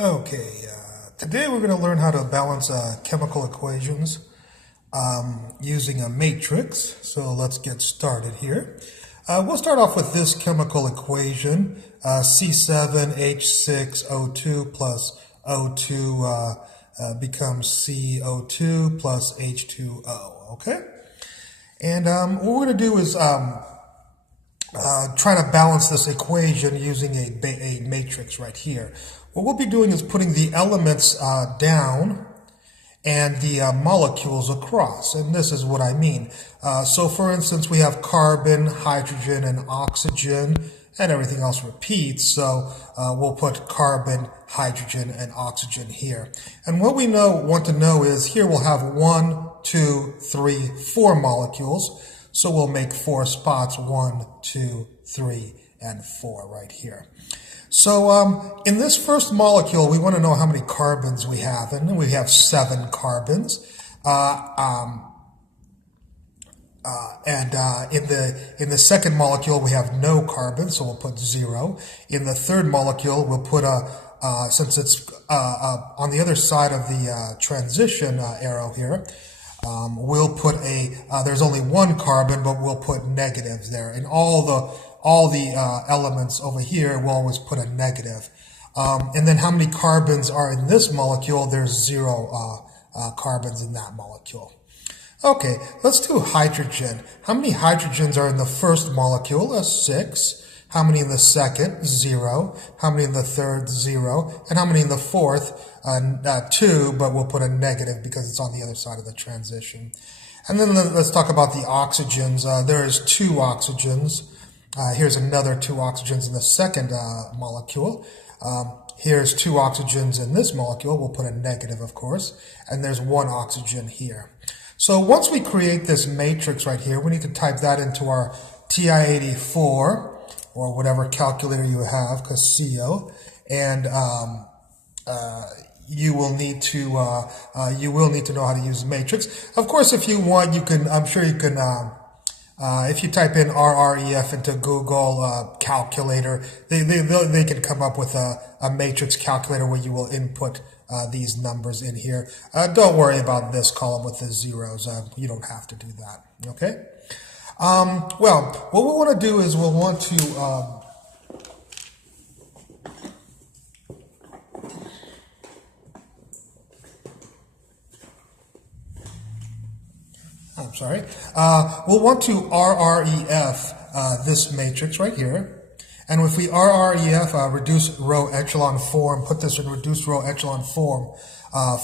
Okay, today we're going to learn how to balance chemical equations using a matrix. So let's get started here. We'll start off with this chemical equation, C7H6O2 plus O2 becomes CO2 plus H2O, okay? And what we're going to do is try to balance this equation using a matrix right here. What we'll be doing is putting the elements down and the molecules across, and this is what I mean. So for instance, we have carbon, hydrogen, and oxygen, and everything else repeats, so we'll put carbon, hydrogen, and oxygen here. And what we want to know is here we'll have 1, 2, 3, 4 molecules. So we'll make 4 spots, 1, 2, 3, and 4 right here. So in this first molecule, we want to know how many carbons we have, and we have 7 carbons. In the second molecule, we have no carbons, so we'll put 0. In the third molecule, we'll put since it's on the other side of the transition arrow here, we'll put there's only 1 carbon, but we'll put negatives there. And all the elements over here, we'll always put a negative. And then how many carbons are in this molecule? There's 0 carbons in that molecule. Okay, let's do hydrogen. How many hydrogens are in the first molecule? 6. How many in the second? 0. How many in the third? 0. And how many in the fourth? 2, but we'll put a negative because it's on the other side of the transition. And then let's talk about the oxygens. There is 2 oxygens. Here's another 2 oxygens in the second molecule. Here's 2 oxygens in this molecule. We'll put a negative, of course. And there's 1 oxygen here. So once we create this matrix right here, we need to type that into our TI-84 or whatever calculator you have, because CO, and you will need to know how to use the matrix. Of course, if you want, you can. I'm sure you can. If you type in RREF into Google calculator, they can come up with a matrix calculator where you will input these numbers in here. Don't worry about this column with the zeros. You don't have to do that. Okay. Well, what we want to do is we'll want to we'll want to RREF this matrix right here. And if we RREF reduce row echelon form, put this in reduced row echelon form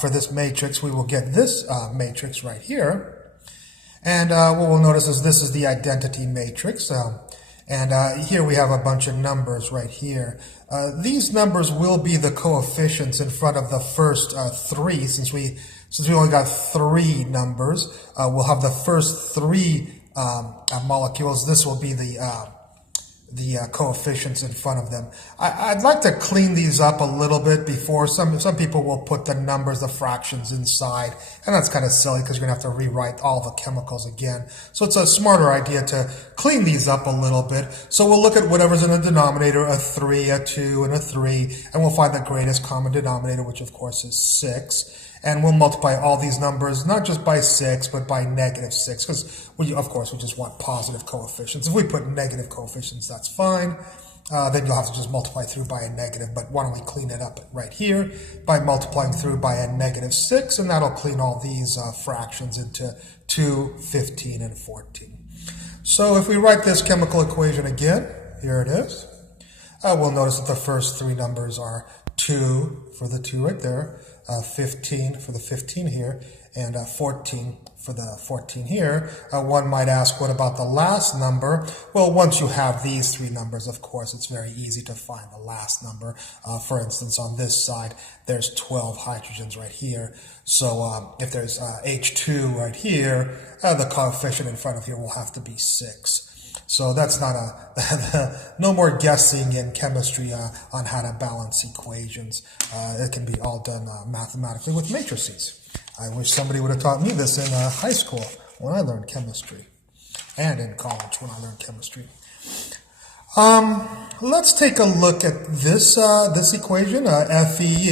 for this matrix, we will get this matrix right here. And what we'll notice is this is the identity matrix. And here we have a bunch of numbers right here. These numbers will be the coefficients in front of the first 3, since we only got 3 numbers. We'll have the first 3 molecules. This will be the coefficients in front of them. I'd like to clean these up a little bit before. Some people will put the numbers, the fractions inside, and that's kind of silly because you're going to have to rewrite all the chemicals again. So it's a smarter idea to clean these up a little bit. So we'll look at whatever's in the denominator, a 3, a 2, and a 3, and we'll find the greatest common denominator, which of course is 6. And we'll multiply all these numbers, not just by 6, but by -6, because of course, we just want positive coefficients. If we put negative coefficients, that's fine. Then you'll have to just multiply through by a negative. But why don't we clean it up right here by multiplying through by a -6, and that'll clean all these fractions into 2, 15, and 14. So if we write this chemical equation again, here it is. We'll notice that the first 3 numbers are 2 for the 2 right there, 15 for the 15 here, and 14 for the 14 here. One might ask, what about the last number? Well, once you have these 3 numbers, of course, it's very easy to find the last number. For instance, on this side, there's 12 hydrogens right here. So if there's H2 right here, the coefficient in front of here will have to be 6. So that's not no more guessing in chemistry on how to balance equations. It can be all done mathematically with matrices. I wish somebody would have taught me this in high school when I learned chemistry, and in college when I learned chemistry. Let's take a look at this equation, FeS2,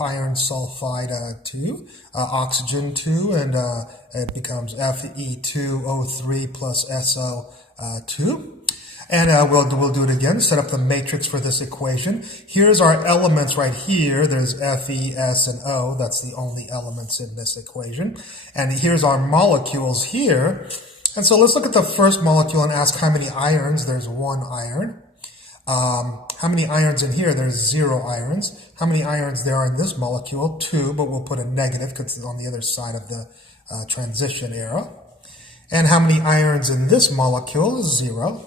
iron sulfide 2, oxygen 2, and it becomes Fe2O3 plus SO2. And we'll do it again, set up the matrix for this equation. Here's our elements right here. There's F, E, S, and O. That's the only elements in this equation. And here's our molecules here. And so let's look at the first molecule and ask how many irons. There's 1 iron. How many irons in here? There's 0 irons. How many irons there are in this molecule? 2, but we'll put a negative because it's on the other side of the transition arrow. And how many irons in this molecule? 0.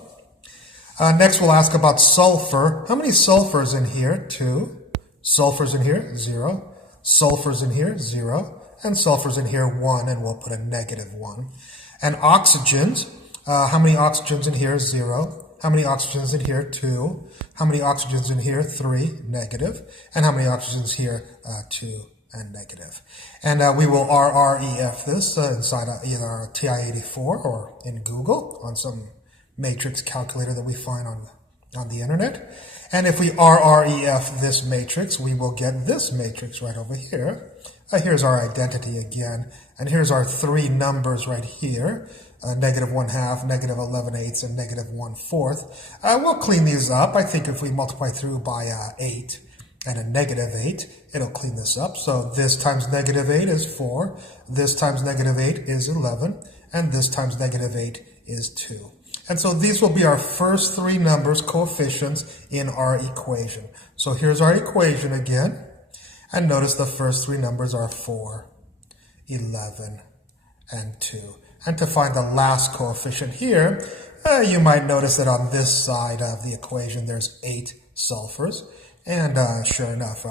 Next, we'll ask about sulfur. How many sulfurs in here? 2. Sulfurs in here? 0. Sulfurs in here? 0. And sulfurs in here? 1, and we'll put a negative 1. And oxygens. How many oxygens in here? 0. How many oxygens in here? 2. How many oxygens in here? 3, negative. And how many oxygens here? 2 and negative. And we will RREF this inside either our TI-84 or in Google on some matrix calculator that we find on the internet. And if we RREF this matrix, we will get this matrix right over here. Here's our identity again, and here's our 3 numbers right here, negative 1/2, negative 11/8, and negative 1/4. We'll clean these up. I think if we multiply through by 8 and a negative 8, it'll clean this up. So this times negative 8 is 4, this times negative 8 is 11, and this times negative 8 is 2. And so these will be our first 3 numbers, coefficients, in our equation. So here's our equation again. And notice the first 3 numbers are 4, 11, and 2. And to find the last coefficient here, you might notice that on this side of the equation there's 8 sulfurs. And sure enough,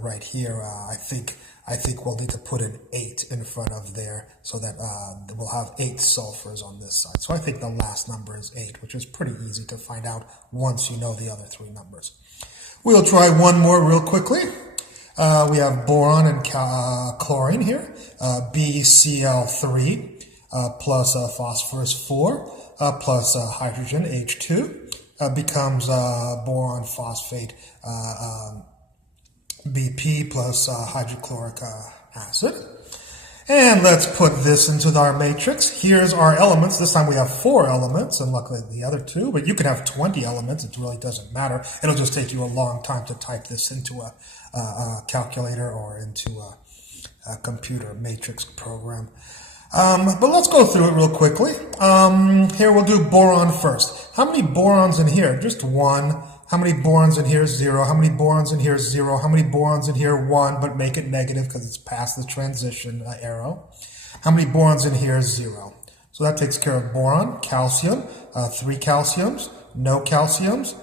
right here, I think we'll need to put an 8 in front of there so that we'll have 8 sulfurs on this side. So I think the last number is 8, which is pretty easy to find out once you know the other 3 numbers. We'll try one more real quickly. We have boron and chlorine here, BCl3 plus phosphorus 4 plus hydrogen H2 becomes boron phosphate BP plus hydrochloric acid. And let's put this into our matrix. Here's our elements. This time we have 4 elements, and luckily the other 2, but you can have 20 elements. It really doesn't matter. It'll just take you a long time to type this into a calculator or into a computer matrix program. But let's go through it real quickly. Here we'll do boron first. How many borons in here? Just 1. How many borons in here? 0. How many borons in here? 0. How many borons in here? 1, but make it negative because it's past the transition arrow. How many borons in here? 0. So that takes care of boron. Calcium, 3 calciums, no calciums,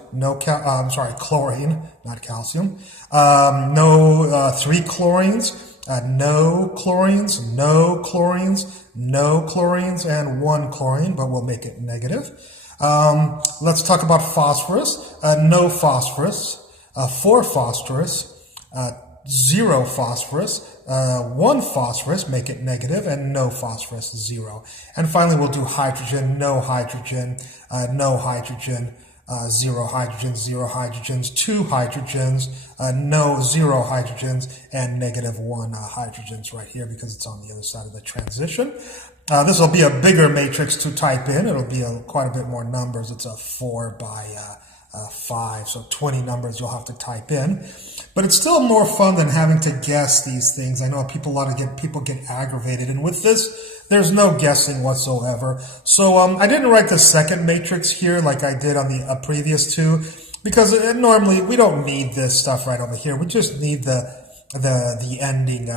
chlorine, not calcium. 3 chlorines, no chlorines, no chlorines, no chlorines, and 1 chlorine, but we'll make it negative. Let's talk about phosphorus. No phosphorus, 4 phosphorus, 0 phosphorus, 1 phosphorus, make it negative, and no phosphorus, 0. And finally, we'll do hydrogen, no hydrogen, no hydrogen, 0 hydrogens, 0 hydrogens, 2 hydrogens, 0 hydrogens, and negative 1 hydrogens right here because it's on the other side of the transition. This will be a bigger matrix to type in. It'll be quite a bit more numbers. It's a 4 by 5, so 20 numbers you'll have to type in. But it's still more fun than having to guess these things. I know people get aggravated, and with this, there's no guessing whatsoever. So I didn't write the second matrix here like I did on the previous 2, because normally we don't need this stuff right over here. We just need the ending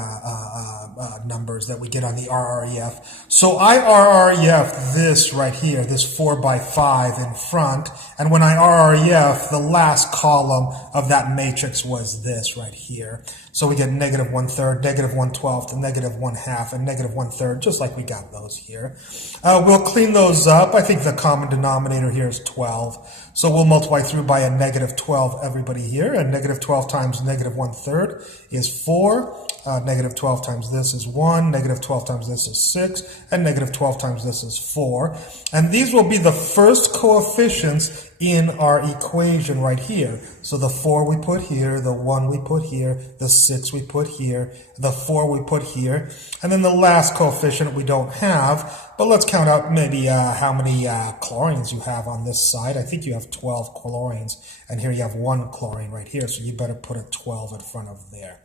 numbers that we get on the RREF. So I RREF this right here, this 4 by 5 in front, and when I RREF, the last column of that matrix was this right here. So we get negative 1/3, negative 1/12, negative 1/2, and negative 1/3, just like we got those here. We'll clean those up. I think the common denominator here is 12. So we'll multiply through by a negative 12 everybody here, and negative 12 times negative 1/3 is 4. Negative 12 times this is 1, negative 12 times this is 6, and negative 12 times this is 4. And these will be the first coefficients in our equation right here. So the 4 we put here, the 1 we put here, the 6 we put here, the 4 we put here, and then the last coefficient we don't have. But let's count out maybe how many chlorines you have on this side. I think you have 12 chlorines, and here you have 1 chlorine right here, so you better put a 12 in front of there.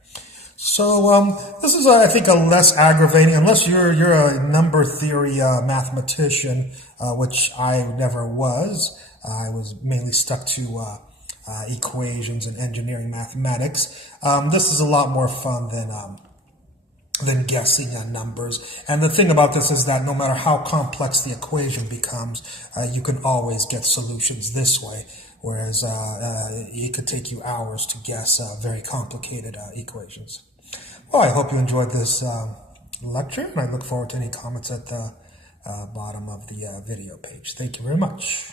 So this is, I think, a less aggravating, unless you're a number theory mathematician, which I never was. I was mainly stuck to equations and engineering mathematics. This is a lot more fun than guessing on numbers. And the thing about this is that no matter how complex the equation becomes, you can always get solutions this way, whereas it could take you hours to guess very complicated equations. Well, I hope you enjoyed this lecture, and I look forward to any comments at the bottom of the video page. Thank you very much.